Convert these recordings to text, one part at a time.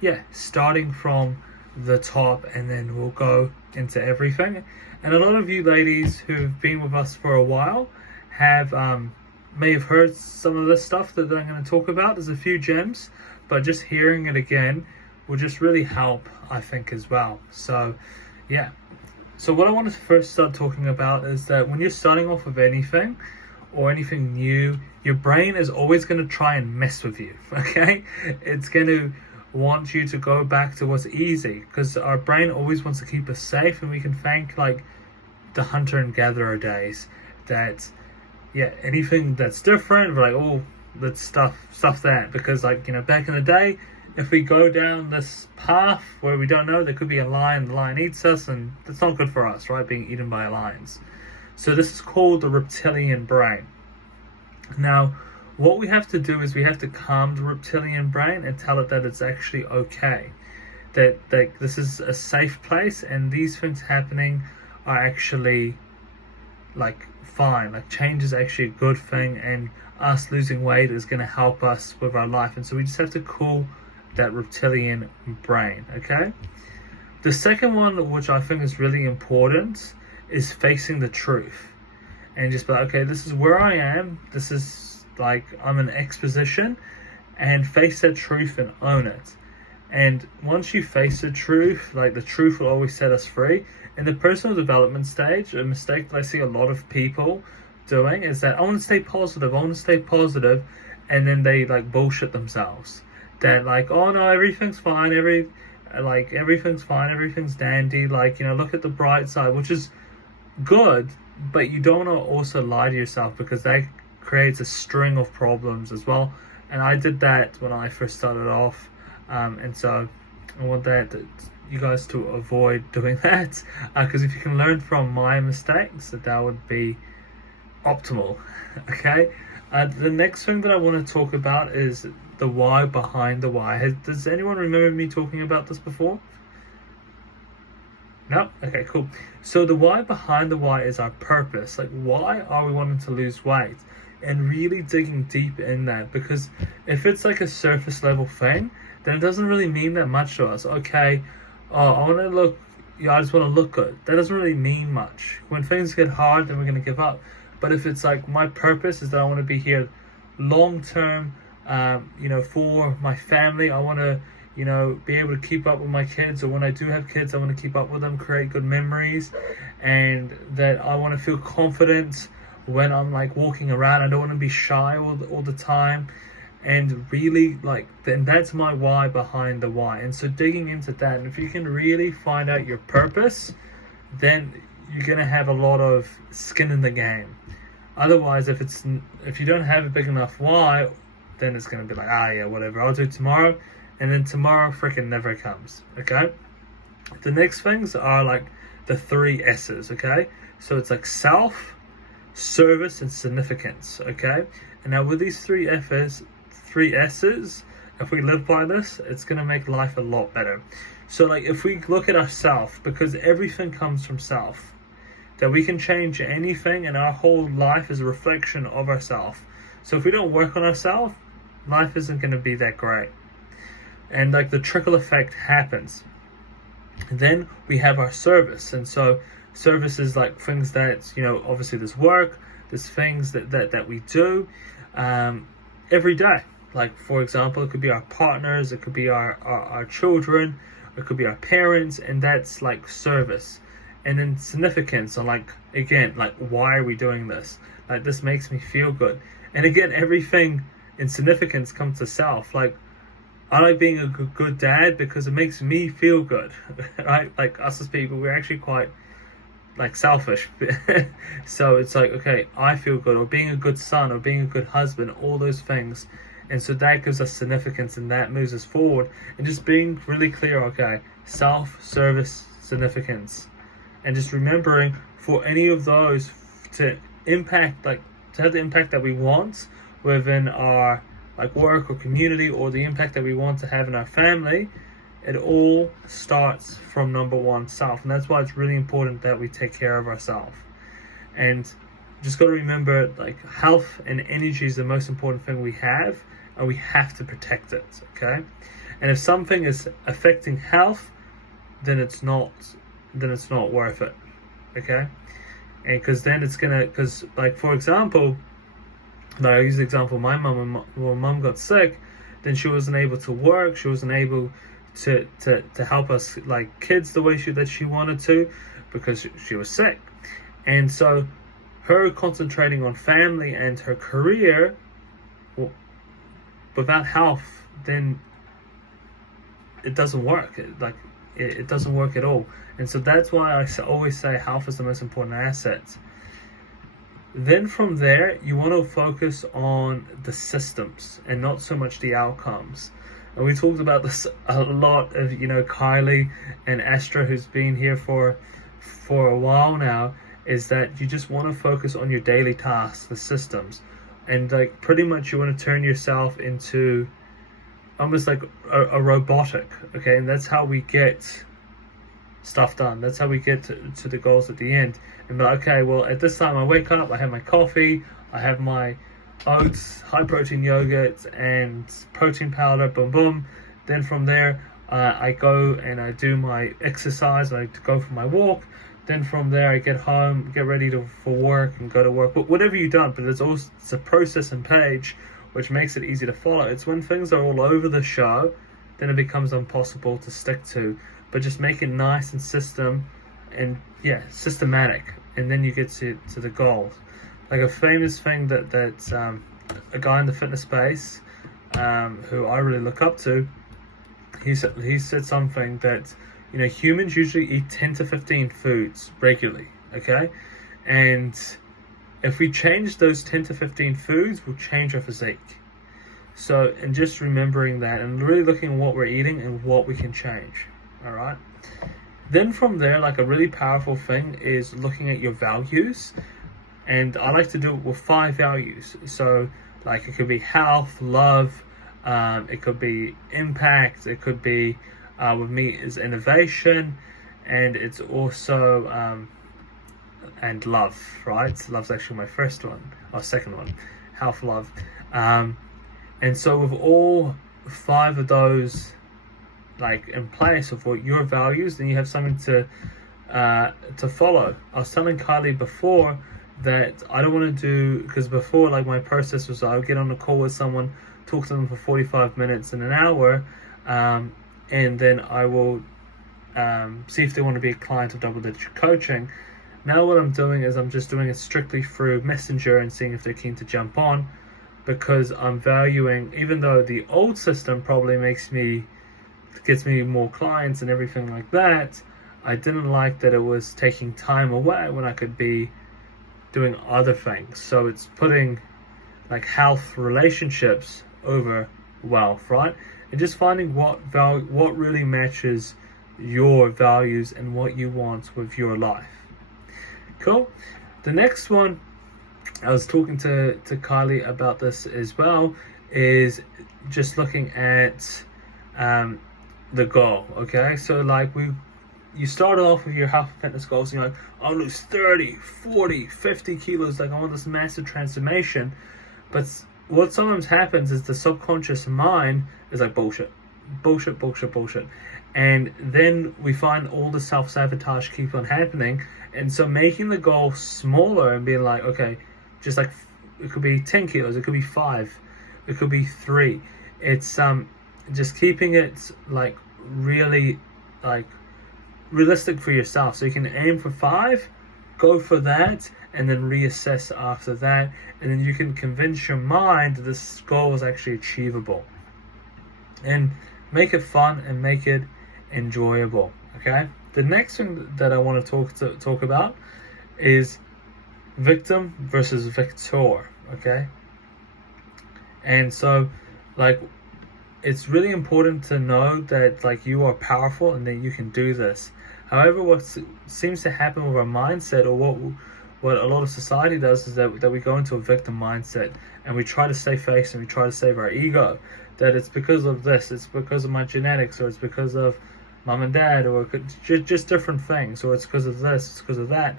yeah, starting from the top, and then we'll go into everything. And a lot of you ladies who've been with us for a while have may have heard some of this stuff that I'm going to talk about. There's a few gems, but just hearing it again will just really help, I think, as well. So yeah, so what I want to first start talking about is that when you're starting off with anything or anything new, your brain is always going to try and mess with you. Okay, it's going to want you to go back to what's easy, because our brain always wants to keep us safe. And we can thank like the hunter and gatherer days that, yeah, anything that's different, we're like, oh, let's stuff that, because like, you know, back in the day, if we go down this path where we don't know, there could be a lion, the lion eats us, and that's not good for us, right? Being eaten by lions. So this is called the reptilian brain. Now, what we have to do is we have to calm the reptilian brain and tell it that it's actually okay, that this is a safe place, and these things happening are actually like fine, like change is actually a good thing, and us losing weight is going to help us with our life. And so we just have to cool that reptilian brain. Okay, the second one, which I think is really important, is facing the truth, and just be like, okay, this is where I am, this is like I'm in exposition, and face that truth and own it. And once you face the truth, like the truth will always set us free. In the personal development stage, a mistake that I see a lot of people doing is that I want to stay positive, and then they like bullshit themselves. That like, oh no, everything's fine, everything's fine, everything's dandy, like, you know, look at the bright side, which is good, but you don't want to also lie to yourself, because that creates a string of problems as well. And I did that when I first started off, and so I want that you guys to avoid doing that, because if you can learn from my mistakes, that would be optimal. Okay, the next thing that I want to talk about is the why behind the why. Does anyone remember me talking about this before? No? Okay, cool. So the why behind the why is our purpose. Like, why are we wanting to lose weight? And really digging deep in that, because if it's like a surface level thing, then it doesn't really mean that much to us. Okay, oh, I want to look, yeah, I just want to look good. That doesn't really mean much. When things get hard, then we're going to give up. But if it's like, my purpose is that I want to be here long term, you know, for my family. I want to, you know, be able to keep up with my kids, or when I do have kids, I want to keep up with them, create good memories, and that I want to feel confident when I'm like walking around. I don't want to be shy all the time. And really, like, then that's my why behind the why. And so digging into that, and if you can really find out your purpose, then you're gonna have a lot of skin in the game. Otherwise, if you don't have a big enough why, then it's gonna be like, yeah, whatever, I'll do it tomorrow, and then tomorrow freaking never comes. Okay, the next things are like the 3 S's. Okay, so it's like self, service, and significance. Okay, and now with these 3 S's, if we live by this, it's going to make life a lot better. So like, if we look at ourselves, because everything comes from self, that we can change anything, and our whole life is a reflection of ourselves. So if we don't work on ourselves, life isn't going to be that great. And like, the trickle effect happens. And then we have our service. And so service is like things that, you know, obviously there's work, there's things that we do every day. Like, for example, it could be our partners, it could be our children, it could be our parents, and that's like service. And then significance, or like, again, like, why are we doing this? Like, this makes me feel good. And again, everything in significance comes to self. Like, I like being a good dad because it makes me feel good, right? Like, us as people, we're actually quite like selfish. So it's like, okay, I feel good, or being a good son, or being a good husband, all those things. And so that gives us significance, and that moves us forward. And just being really clear, okay, self, service, significance. And just remembering, for any of those to impact, like, to have the impact that we want within our like work or community, or the impact that we want to have in our family, it all starts from number 1, self. And that's why it's really important that we take care of ourselves. And just got to remember, like, health and energy is the most important thing we have, and we have to protect it. Okay, And if something is affecting health, then it's not worth it. Okay? And because then it's gonna, because like for example, I use the example of my mum. When mum got sick, then she wasn't able to work. She wasn't able to help us like kids the way that she wanted to, because she was sick. And so her concentrating on family and her career, well, without health, then it doesn't work. It doesn't work at all. And so that's why I always say health is the most important asset. Then from there, you want to focus on the systems and not so much the outcomes. And we talked about this a lot of, Kylie and Astra, who's been here for a while now, is that you just want to focus on your daily tasks, the systems. And like pretty much you want to turn yourself into almost like a robotic, okay? And that's how we get stuff done. That's how we get to the goals at the end. And be like, okay, well, at this time I wake up, I have my coffee, I have my oats, high protein yogurt, and protein powder, boom, boom. Then from there, I go and I do my exercise, I go for my walk. Then from there, I get home, get ready for work and go to work. But whatever you've done, but it's a process and page, which makes it easy to follow. It's when things are all over the show, then it becomes impossible to stick to. But just make it nice and systematic, and then you get to the goals. Like a famous thing that a guy in the fitness space, who I really look up to, he said something that, humans usually eat 10 to 15 foods regularly, okay? And if we change those 10 to 15 foods, we'll change our physique. So, and just remembering that and really looking at what we're eating and what we can change, all right? Then from there, like a really powerful thing is looking at your values. And I like to do it with 5 values. So, like it could be health, love, it could be impact, it could be, with me is innovation, and it's also and love, right? Love's actually my first one, or second one, health, love. And so with all 5 of those like in place of what your values, then you have something to follow. I was telling Kylie before that I don't want to do, because before, like, my process was I would get on a call with someone, talk to them for 45 minutes and an hour, and then I will see if they want to be a client of Double Digit Coaching. Now what I'm doing is I'm just doing it strictly through Messenger and seeing if they're keen to jump on, because I'm valuing, even though the old system probably gets me more clients and everything like that, I didn't like that it was taking time away when I could be doing other things. So it's putting like health, relationships over wealth, right? And just finding what really matches your values and what you want with your life. Cool. The next one, I was talking to Kylie about this as well, is just looking at the goal. Okay, so like you started off with your health and fitness goals, and you're like, I'll lose 30, 40, 50 kilos, like I want this massive transformation. But what sometimes happens is the subconscious mind is like bullshit. And then we find all the self-sabotage keep on happening. And so making the goal smaller and being like, okay, just like it could be 10 kilos, it could be 5, it could be 3. It's just keeping it like really like realistic for yourself. So you can aim for 5, go for that, and then reassess after that. And then you can convince your mind that this goal is actually achievable. And make it fun and make it enjoyable. Okay. The next thing that I want to talk about is victim versus victor. Okay. And so, like, it's really important to know that like you are powerful and that you can do this. However, what seems to happen with our mindset, or what a lot of society does, is that we go into a victim mindset and we try to save face and we try to save our ego. That it's because of this, it's because of my genetics, or it's because of mom and dad, or just different things, or it's because of this, it's because of that.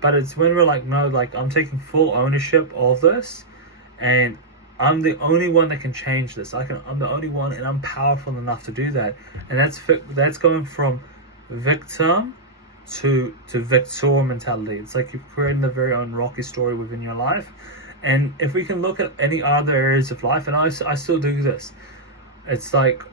But it's when we're like, no, like I'm taking full ownership of this, and I'm the only one that can change this. I'm the only one, and I'm powerful enough to do that. And that's going from victim to victor mentality. It's like you've created a very own Rocky story within your life. And if we can look at any other areas of life, and I still do this, it's like,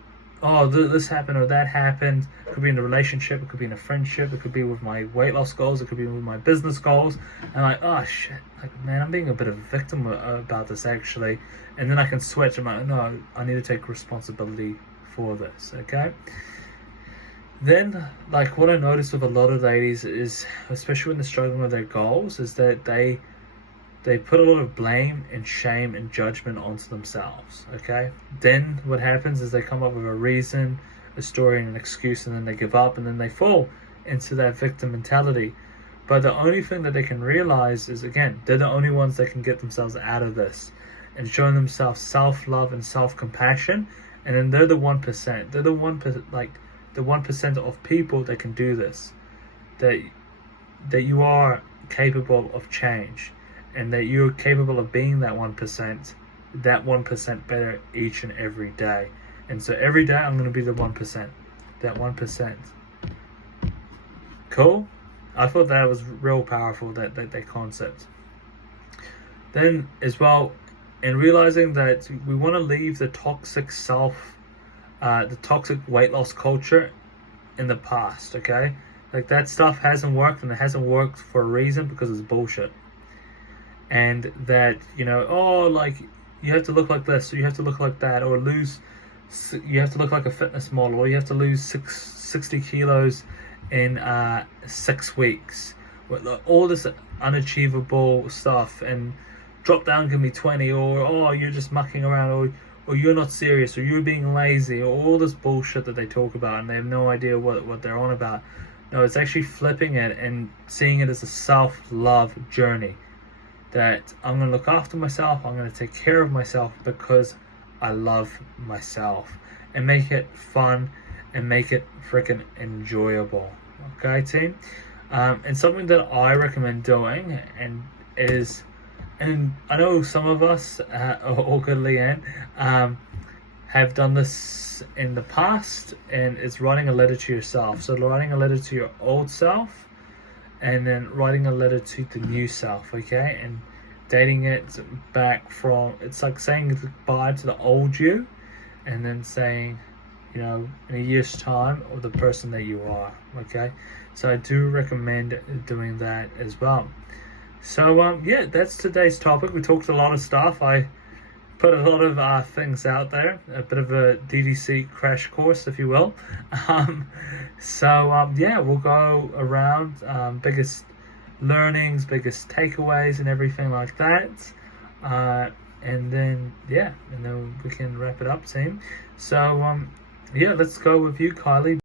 oh, this happened or that happened. It could be in a relationship, it could be in a friendship, it could be with my weight loss goals, it could be with my business goals. And like, oh shit, like, man, I'm being a bit of a victim about this actually. And then I can switch. I'm like, no, I need to take responsibility for this, okay? Then, like, what I noticed with a lot of ladies is, especially when they're struggling with their goals, is that they put a lot of blame and shame and judgment onto themselves, okay? Then what happens is they come up with a reason, a story, and an excuse, and then they give up, and then they fall into that victim mentality. But the only thing that they can realize is, again, they're the only ones that can get themselves out of this and showing themselves self-love and self-compassion. And then they're the 1%. They're the 1%, like the 1% of people that can do this. That you are capable of change, and that you're capable of being that 1%, that 1% better each and every day. And so every day I'm going to be the 1%, that 1%. Cool? I thought that was real powerful, that concept. Then as well, in realizing that we want to leave the toxic the toxic weight loss culture in the past, okay? Like, that stuff hasn't worked, and it hasn't worked for a reason, because it's bullshit. And that, you know, oh, like, you have to look like this, or you have to look like that, or you have to look like a fitness model, or you have to lose 60 kilos in 6 weeks. All this unachievable stuff, and drop down, give me 20, or oh, you're just mucking around, or you're not serious, or you're being lazy, or all this bullshit that they talk about, and they have no idea what they're on about. No, it's actually flipping it and seeing it as a self-love journey. That I'm going to look after myself, I'm going to take care of myself because I love myself, and make it fun and make it freaking enjoyable. Okay, team? And something that I recommend doing, and I know some of us, or good Leanne, have done this in the past, and it's writing a letter to yourself. So writing a letter to your old self, and then writing a letter to the new self, okay? And dating it back from, it's like saying goodbye to the old you, and then saying, you know, in a year's time, of the person that you are, okay? So I do recommend doing that as well. So yeah, that's today's topic. We talked a lot of stuff. I put a lot of things out there, a bit of a DDC crash course, if you will. Yeah, we'll go around biggest learnings, biggest takeaways, and everything like that. And then we can wrap it up, team. So yeah, let's go with you, Kylie.